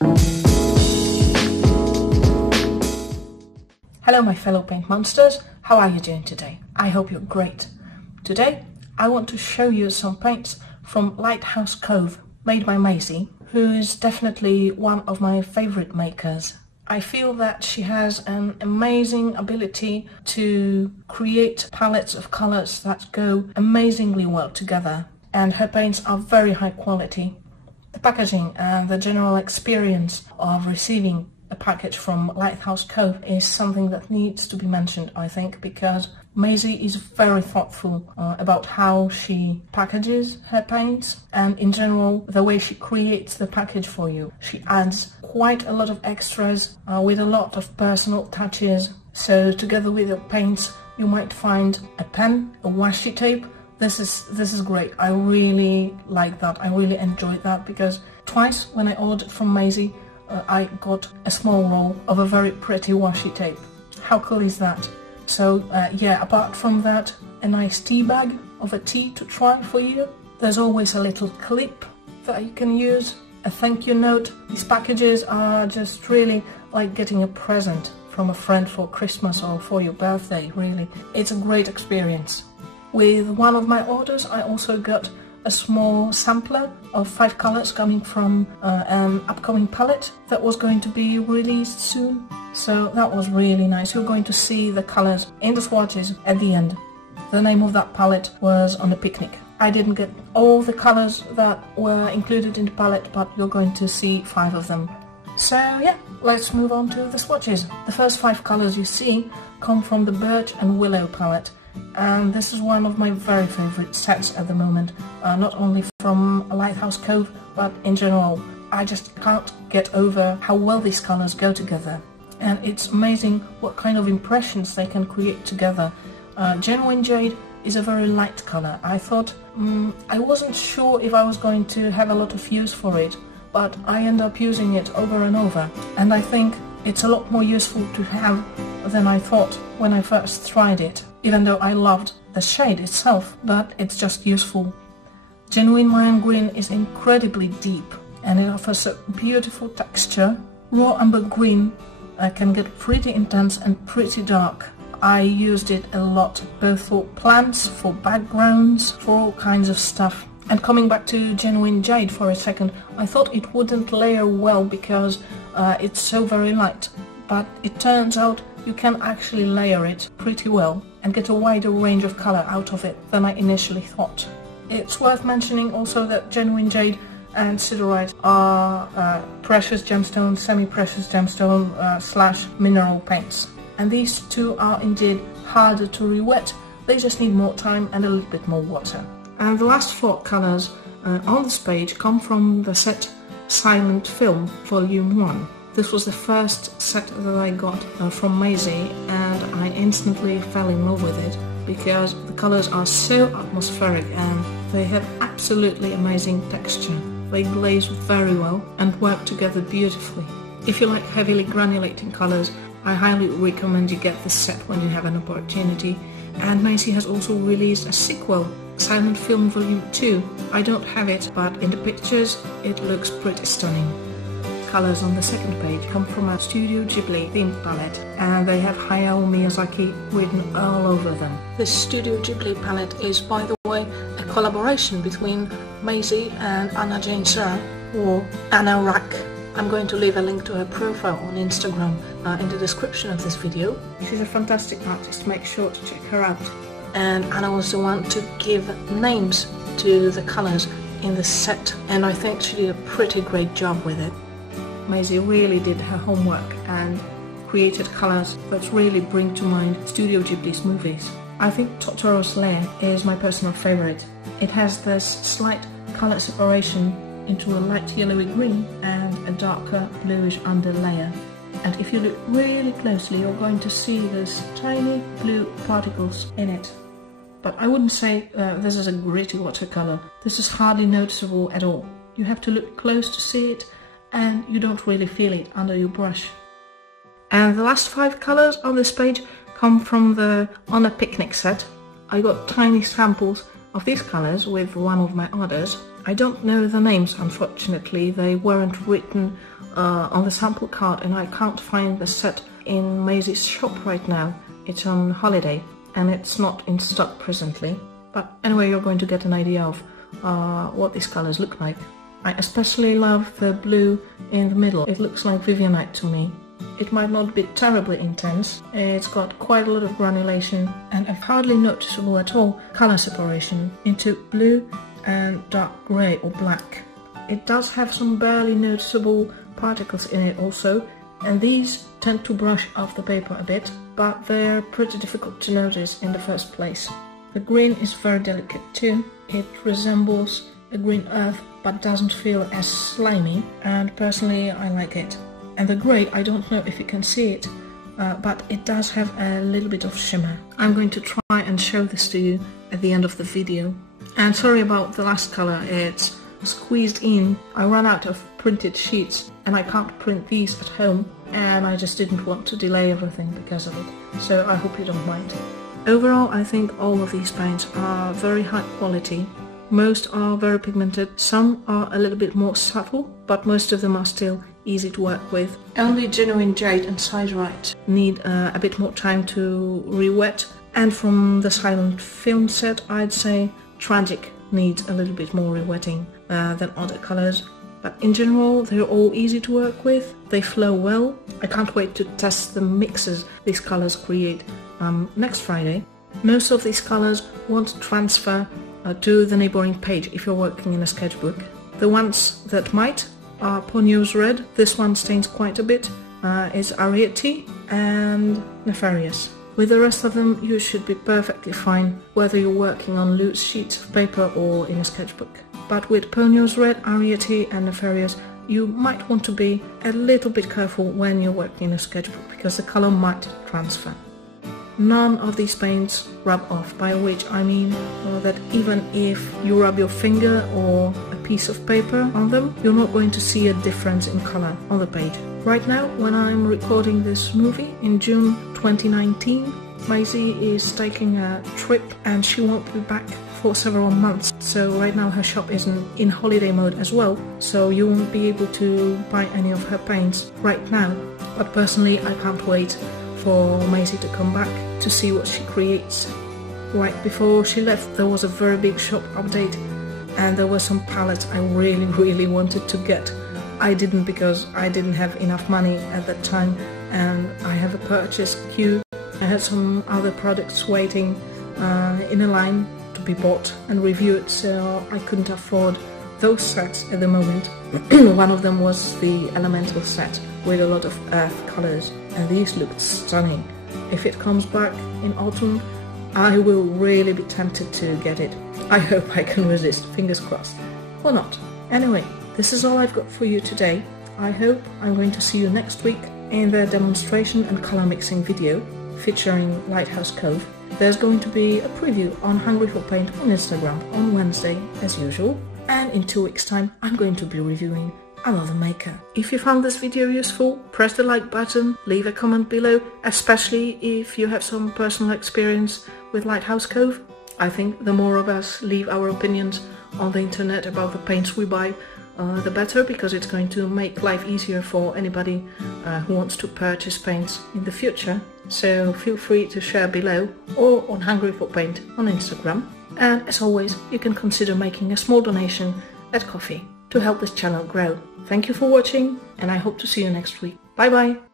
Hello my fellow paint monsters, how are you doing today? I hope you're great. Today I want to show you some paints from Lighthouse Cove, made by Maisy, who is definitely one of my favorite makers. I feel that she has an amazing ability to create palettes of colors that go amazingly well together, and her paints are very high quality. The packaging and the general experience of receiving a package from Lighthouse Cove is something that needs to be mentioned, I think, because Maisy is very thoughtful about how she packages her paints, and in general the way she creates the package for you. She adds quite a lot of extras with a lot of personal touches, so together with your paints you might find a pen, a washi tape. This is great. I really like that. I really enjoyed that, because twice when I ordered from Maisy I got a small roll of a very pretty washi tape. How cool is that? So yeah, apart from that, a nice tea bag of a tea to try for you. There's always a little clip that you can use, a thank you note. These packages are just really like getting a present from a friend for Christmas or for your birthday, really. It's a great experience. With one of my orders I also got a small sampler of 5 colors coming from an upcoming palette that was going to be released soon. So that was really nice. You're going to see the colors in the swatches at the end. The name of that palette was On a Picnic. I didn't get all the colors that were included in the palette, but you're going to see 5 of them. So yeah, let's move on to the swatches. The first 5 colors you see come from the Birch and Willow palette. And this is one of my very favorite sets at the moment, not only from Lighthouse Cove, but in general. I just can't get over how well these colors go together, and it's amazing what kind of impressions they can create together. Genuine Jade is a very light color. I thought, I wasn't sure if I was going to have a lot of use for it, but I end up using it over and over, and I think it's a lot more useful to have than I thought when I first tried it, even though I loved the shade itself, but it's just useful. Genuine Mayan green is incredibly deep and it offers a beautiful texture. Raw umber green can get pretty intense and pretty dark. I used it a lot, both for plants, for backgrounds, for all kinds of stuff. And coming back to Genuine Jade for a second, I thought it wouldn't layer well because it's so very light, but it turns out you can actually layer it pretty well and get a wider range of color out of it than I initially thought. It's worth mentioning also that Genuine Jade and Siderite are precious gemstone, semi-precious gemstone / mineral paints. And these two are indeed harder to re-wet, they just need more time and a little bit more water. And the last 4 colors on this page come from the set Silent Film Volume 1. This was the first set that I got from Maisy, and I instantly fell in love with it because the colors are so atmospheric and they have absolutely amazing texture. They glaze very well and work together beautifully. If you like heavily granulating colors, I highly recommend you get this set when you have an opportunity. And Maisy has also released a sequel, Silent Film Volume 2. I don't have it, but in the pictures it looks pretty stunning. Colors on the second page come from a Studio Ghibli themed palette, and they have Hayao Miyazaki written all over them. This Studio Ghibli palette is, by the way, a collaboration between Maisy and Anna Jane Sir, or Anna Rack. I'm going to leave a link to her profile on Instagram in the description of this video. She's a fantastic artist, make sure to check her out. And Anna was the one to give names to the colors in the set, and I think she did a pretty great job with it. Maisy really did her homework and created colors that really bring to mind Studio Ghibli's movies. I think Totoro's Lair is my personal favorite. It has this slight color separation into a light yellowy green and a darker bluish underlayer. And if you look really closely, you're going to see those tiny blue particles in it. But I wouldn't say this is a gritty watercolor. This is hardly noticeable at all. You have to look close to see it, and you don't really feel it under your brush. And the last 5 colors on this page come from the On a Picnic set. I got tiny samples of these colors with one of my orders. I don't know the names, unfortunately. They weren't written on the sample card, and I can't find the set in Maisy's shop right now. It's on holiday and it's not in stock presently. But anyway, you're going to get an idea of what these colors look like. I especially love the blue in the middle. It looks like Vivianite to me. It might not be terribly intense. It's got quite a lot of granulation and a hardly noticeable at all color separation into blue and dark grey or black. It does have some barely noticeable particles in it also, and these tend to brush off the paper a bit, but they're pretty difficult to notice in the first place. The green is very delicate too. It resembles a green earth but doesn't feel as slimy, and personally I like it. And the grey, I don't know if you can see it, but it does have a little bit of shimmer. I'm going to try and show this to you at the end of the video. And sorry about the last colour, it's squeezed in. I ran out of printed sheets and I can't print these at home, and I just didn't want to delay everything because of it. So I hope you don't mind. Overall, I think all of these paints are very high quality. Most are very pigmented, some are a little bit more subtle, but most of them are still easy to work with. Only genuine Jade and Siderite need a bit more time to re-wet, and from the silent film set I'd say Tragic needs a little bit more re-wetting than other colours. But in general they're all easy to work with, they flow well. I can't wait to test the mixes these colours create next Friday. Most of these colours won't transfer to the neighbouring page if you're working in a sketchbook. The ones that might are Ponyo's red, this one stains quite a bit, is Arrietty and Nefarious. With the rest of them you should be perfectly fine whether you're working on loose sheets of paper or in a sketchbook. But with Ponyo's red, Arrietty and Nefarious you might want to be a little bit careful when you're working in a sketchbook because the colour might transfer. None of these paints rub off, by which I mean that even if you rub your finger or a piece of paper on them, you're not going to see a difference in colour on the page. Right now, when I'm recording this movie in June 2019, Maisy is taking a trip and she won't be back for several months. So right now her shop is in holiday mode as well, so you won't be able to buy any of her paints right now. But personally, I can't wait for Maisy to come back to see what she creates. Right before she left there was a very big shop update and there were some palettes I really wanted to get. I didn't because I didn't have enough money at that time and I have a purchase queue. I had some other products waiting in a line to be bought and reviewed, so I couldn't afford those sets at the moment. One of them was the elemental set with a lot of earth colours, and these looked stunning. If it comes back in autumn, I will really be tempted to get it. I hope I can resist, fingers crossed. Or not. Anyway, this is all I've got for you today. I hope I'm going to see you next week in the demonstration and colour mixing video featuring Lighthouse Cove. There's going to be a preview on Hungry for Paint on Instagram on Wednesday as usual, and in 2 weeks time I'm going to be reviewing another maker. If you found this video useful, press the like button, leave a comment below, especially if you have some personal experience with Lighthouse Cove. I think the more of us leave our opinions on the internet about the paints we buy, the better, because it's going to make life easier for anybody who wants to purchase paints in the future. So feel free to share below or on Hungry for Paint on Instagram. And as always, you can consider making a small donation at Ko-fi to help this channel grow. Thank you for watching, and I hope to see you next week. Bye bye!